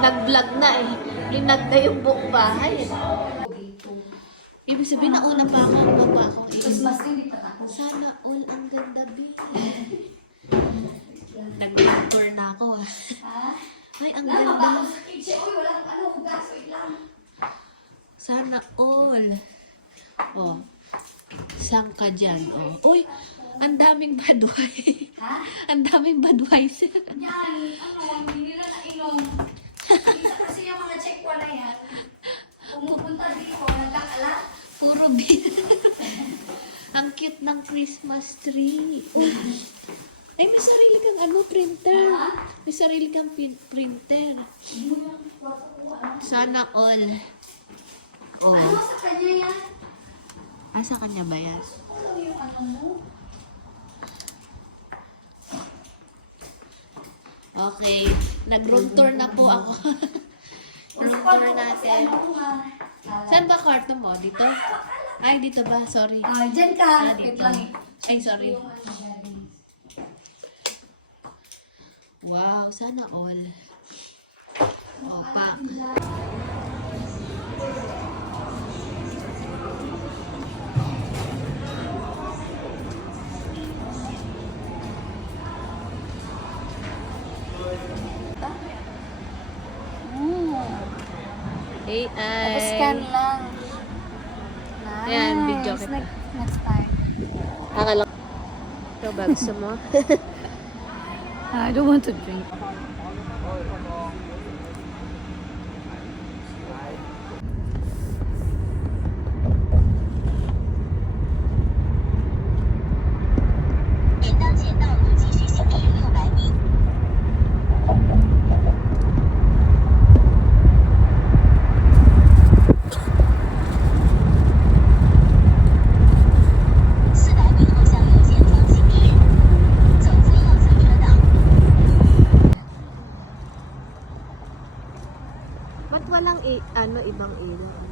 Nag-vlog na eh. Linag na yung buong bahay. Ibig sabihin, nauna pa ako, baba ako. Sana all ang ganda, B. Nag-tour na ako ah. Ay, ang ganda. Sana all. Oh. Saan ka dyan? Oh. Uy, ang daming Budweiser. Ang daming Budweiser. Yan, hindi nila nainom. Kasi yung mga check-one na yan, pumupunta dito, nagkakala. Puro beer. Ang cute ng Christmas tree. Oh. Ay, may sarili kang printer. May sarili kang printer. Sana all. Oh. Ano sa kanya yan? Sa kanya ba yan? Ano yung ano mo? Okay. Nag-room tour na po ako. Room tour natin. Saan ba kwarto mo? Dito? Ay, dito ba? Sorry. Dyan ka. Wait Dito. lang. Ay, sorry. Wow, sana all. Oh, pack. AI. Scan lang. Ayan, video kita. Next time. Akala ko. Ito, bags mo. I don't want to drink. Ba't walang ibang ilaw?